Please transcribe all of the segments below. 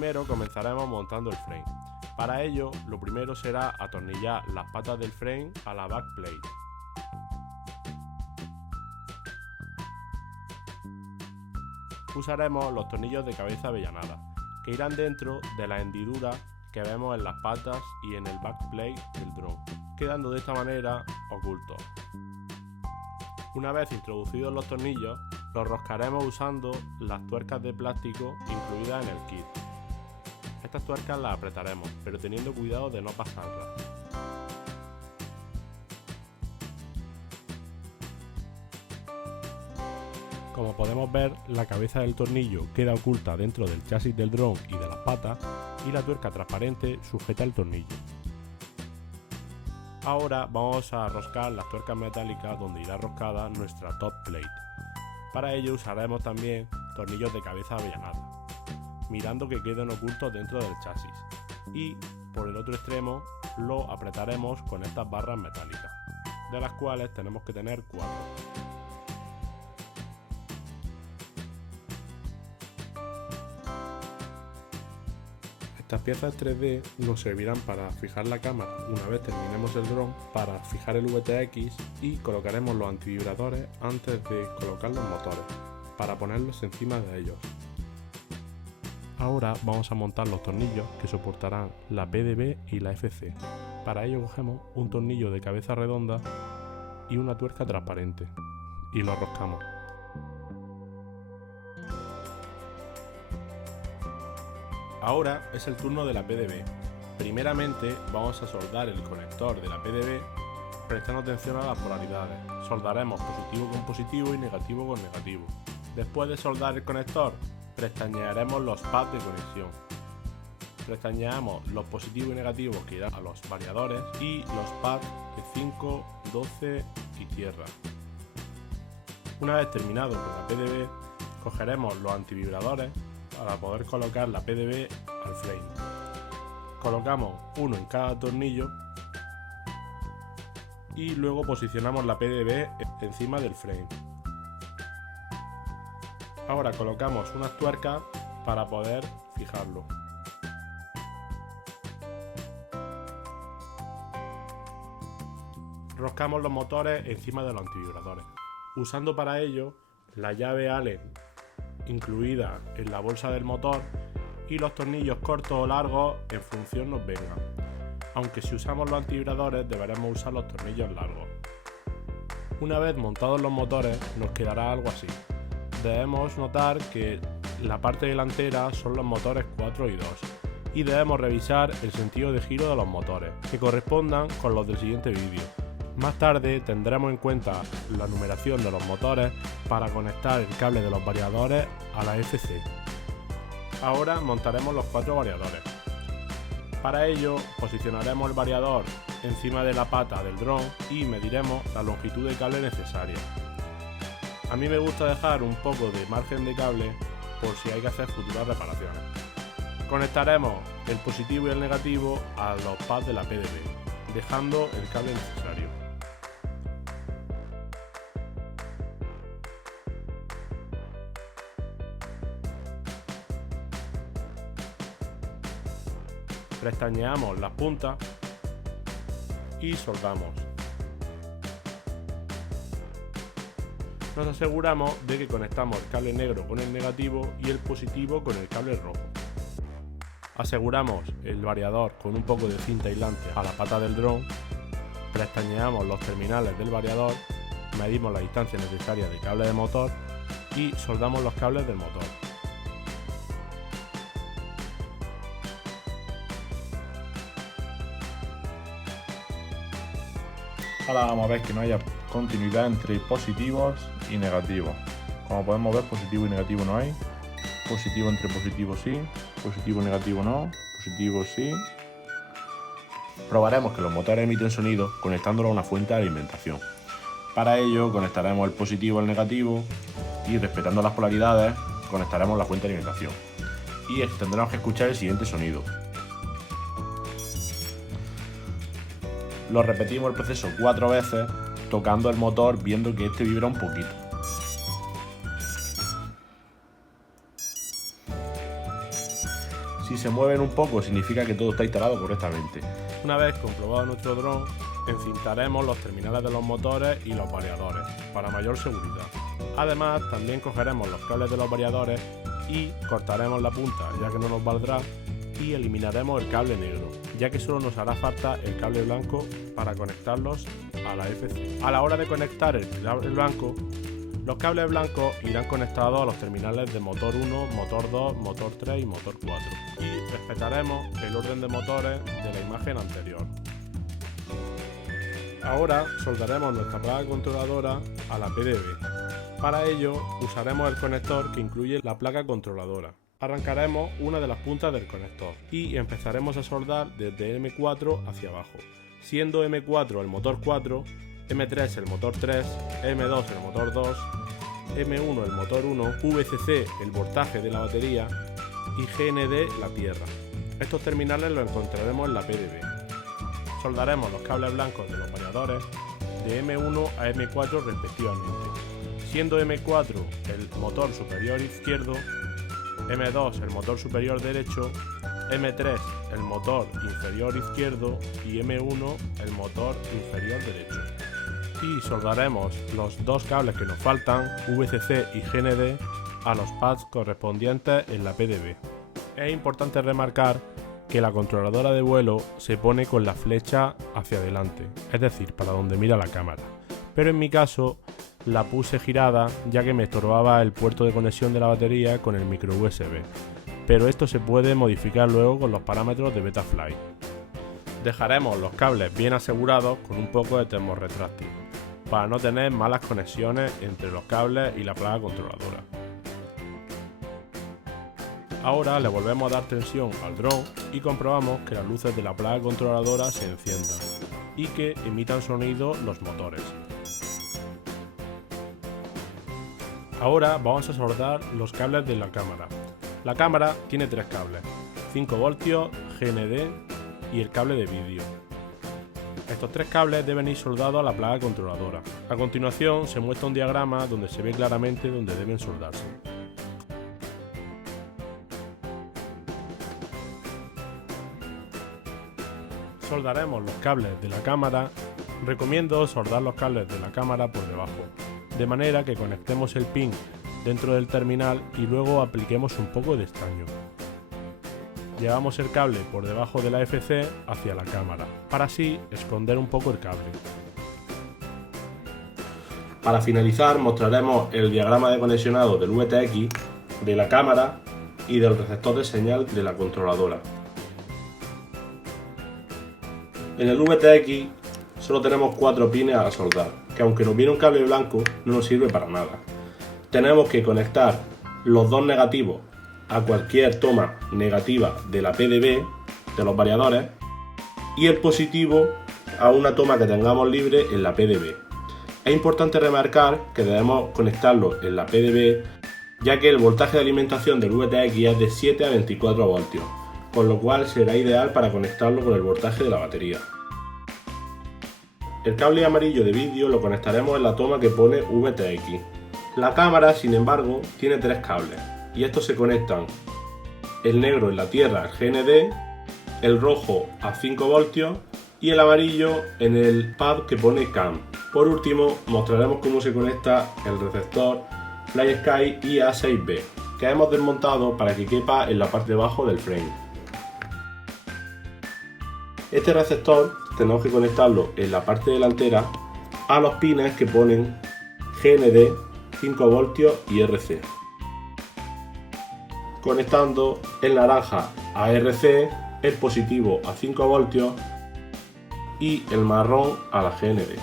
Primero comenzaremos montando el frame. Para ello, lo primero será atornillar las patas del frame a la backplate. Usaremos los tornillos de cabeza avellanada, que irán dentro de las hendiduras que vemos en las patas y en el backplate del dron, quedando de esta manera ocultos. Una vez introducidos los tornillos, los roscaremos usando las tuercas de plástico incluidas en el kit. Estas tuercas las apretaremos, pero teniendo cuidado de no pasarlas. Como podemos ver, la cabeza del tornillo queda oculta dentro del chasis del dron y de las patas, y la tuerca transparente sujeta el tornillo. Ahora vamos a roscar las tuercas metálicas donde irá roscada nuestra top plate. Para ello usaremos también tornillos de cabeza avellanada, mirando que queden ocultos dentro del chasis, y por el otro extremo lo apretaremos con estas barras metálicas, de las cuales tenemos que tener 4. Estas piezas 3D nos servirán para fijar la cámara una vez terminemos el dron, para fijar el VTX, y colocaremos los antivibradores antes de colocar los motores, para ponerlos encima de ellos. Ahora vamos a montar los tornillos que soportarán la PDB y la FC. Para ello cogemos un tornillo de cabeza redonda y una tuerca transparente y lo roscamos. Ahora es el turno de la PDB. Primeramente vamos a soldar el conector de la PDB prestando atención a las polaridades. Soldaremos positivo con positivo y negativo con negativo. Después de soldar el conector, pestañearemos los pads de conexión. Pestañeamos los positivos y negativos que irán a los variadores y los pads de 5, 12 y tierra. Una vez terminado con la PDB, cogeremos los antivibradores para poder colocar la PDB al frame. Colocamos uno en cada tornillo y luego posicionamos la PDB encima del frame. Ahora colocamos unas tuercas para poder fijarlo. Roscamos los motores encima de los antivibradores, usando para ello la llave Allen incluida en la bolsa del motor y los tornillos cortos o largos en función nos vengan, aunque si usamos los antivibradores deberemos usar los tornillos largos. Una vez montados los motores nos quedará algo así. Debemos notar que la parte delantera son los motores 4 y 2 y debemos revisar el sentido de giro de los motores, que correspondan con los del siguiente vídeo. Más tarde tendremos en cuenta la numeración de los motores para conectar el cable de los variadores a la FC. Ahora montaremos los 4 variadores. Para ello posicionaremos el variador encima de la pata del dron y mediremos la longitud de cable necesaria. A mí me gusta dejar un poco de margen de cable por si hay que hacer futuras reparaciones. Conectaremos el positivo y el negativo a los pads de la PDB, dejando el cable necesario. Pestañeamos las puntas y soldamos. Nos aseguramos de que conectamos el cable negro con el negativo y el positivo con el cable rojo. Aseguramos el variador con un poco de cinta aislante a la pata del dron, pestañeamos los terminales del variador, medimos la distancia necesaria de cable de motor y soldamos los cables del motor. Ahora vamos a ver que no haya continuidad entre positivos y negativos. Como podemos ver, positivo y negativo no hay. Positivo entre positivos sí, positivo y negativo no, positivo sí. Probaremos que los motores emiten sonido conectándolo a una fuente de alimentación. Para ello conectaremos el positivo al negativo y, respetando las polaridades, conectaremos la fuente de alimentación. Y tendremos que escuchar el siguiente sonido. Lo repetimos el proceso 4 veces, tocando el motor, viendo que este vibra un poquito. Si se mueven un poco significa que todo está instalado correctamente. Una vez comprobado nuestro dron, encintaremos los terminales de los motores y los variadores para mayor seguridad. Además, también cogeremos los cables de los variadores y cortaremos la punta, ya que no nos valdrá, y eliminaremos el cable negro, ya que solo nos hará falta el cable blanco para conectarlos a la FC. A la hora de conectar el cable blanco, los cables blancos irán conectados a los terminales de motor 1, motor 2, motor 3 y motor 4, y respetaremos el orden de motores de la imagen anterior. Ahora soldaremos nuestra placa controladora a la PDB. Para ello usaremos el conector que incluye la placa controladora. Arrancaremos una de las puntas del conector y empezaremos a soldar desde M4 hacia abajo, siendo M4 el motor 4, M3 el motor 3, M2 el motor 2, M1 el motor 1, VCC el voltaje de la batería y GND la tierra. Estos terminales los encontraremos en la PDB. Soldaremos los cables blancos de los variadores de M1 a M4 respectivamente, siendo M4 el motor superior izquierdo, M2 el motor superior derecho, M3 el motor inferior izquierdo y M1 el motor inferior derecho. Y soldaremos los dos cables que nos faltan, VCC y GND, a los pads correspondientes en la PDB. Es importante remarcar que la controladora de vuelo se pone con la flecha hacia adelante, es decir, para donde mira la cámara. Pero en mi caso la puse girada ya que me estorbaba el puerto de conexión de la batería con el micro USB, pero esto se puede modificar luego con los parámetros de Betaflight. Dejaremos los cables bien asegurados con un poco de termorretráctil, para no tener malas conexiones entre los cables y la placa controladora. Ahora le volvemos a dar tensión al dron y comprobamos que las luces de la placa controladora se enciendan y que emitan sonido los motores. Ahora vamos a soldar los cables de la cámara. La cámara tiene tres cables, 5 voltios, GND y el cable de vídeo. Estos tres cables deben ir soldados a la placa controladora. A continuación se muestra un diagrama donde se ve claramente dónde deben soldarse. Soldaremos los cables de la cámara. Recomiendo soldar los cables de la cámara por debajo, de manera que conectemos el pin dentro del terminal y luego apliquemos un poco de estaño. Llevamos el cable por debajo de la FC hacia la cámara, para así esconder un poco el cable. Para finalizar mostraremos el diagrama de conexionado del VTX, de la cámara y del receptor de señal de la controladora. En el VTX solo tenemos 4 pines a soldar, que aunque nos viene un cable blanco no nos sirve para nada. Tenemos que conectar los dos negativos a cualquier toma negativa de la PDB, de los variadores, y el positivo a una toma que tengamos libre en la PDB. Es importante remarcar que debemos conectarlo en la PDB, ya que el voltaje de alimentación del VTX es de 7 a 24 voltios, con lo cual será ideal para conectarlo con el voltaje de la batería. El cable amarillo de vídeo lo conectaremos en la toma que pone VTX. La cámara, sin embargo, tiene 3 cables, y estos se conectan: el negro en la tierra, el GND, el rojo a 5 voltios y el amarillo en el pad que pone CAM. Por último, mostraremos cómo se conecta el receptor FlySky IA6B, que hemos desmontado para que quepa en la parte de abajo del frame. Este receptor tenemos que conectarlo en la parte delantera a los pines que ponen GND, 5 voltios y RC, conectando el naranja a RC, el positivo a 5 voltios y el marrón a la GND.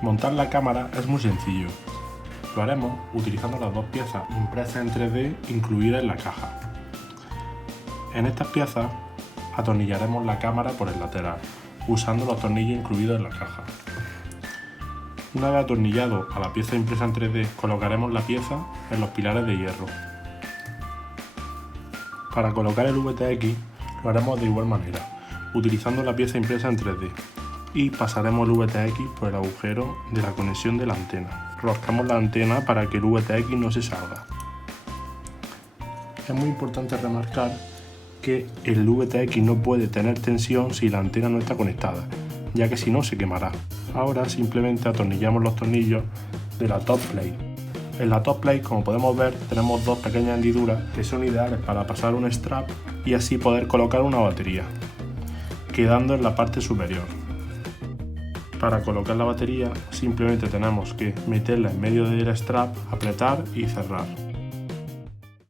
Montar la cámara es muy sencillo. Lo haremos utilizando las dos piezas impresas en 3D incluidas en la caja. En estas piezas atornillaremos la cámara por el lateral, usando los tornillos incluidos en la caja. Una vez atornillado a la pieza impresa en 3D, colocaremos la pieza en los pilares de hierro. Para colocar el VTX lo haremos de igual manera, utilizando la pieza impresa en 3D, y pasaremos el VTX por el agujero de la conexión de la antena. Roscamos la antena para que el VTX no se salga. Es muy importante remarcar que el VTX no puede tener tensión si la antena no está conectada, ya que si no se quemará. Ahora simplemente atornillamos los tornillos de la top plate. En la top plate, como podemos ver, tenemos dos pequeñas hendiduras que son ideales para pasar un strap y así poder colocar una batería, quedando en la parte superior. Para colocar la batería simplemente tenemos que meterla en medio del strap, apretar y cerrar.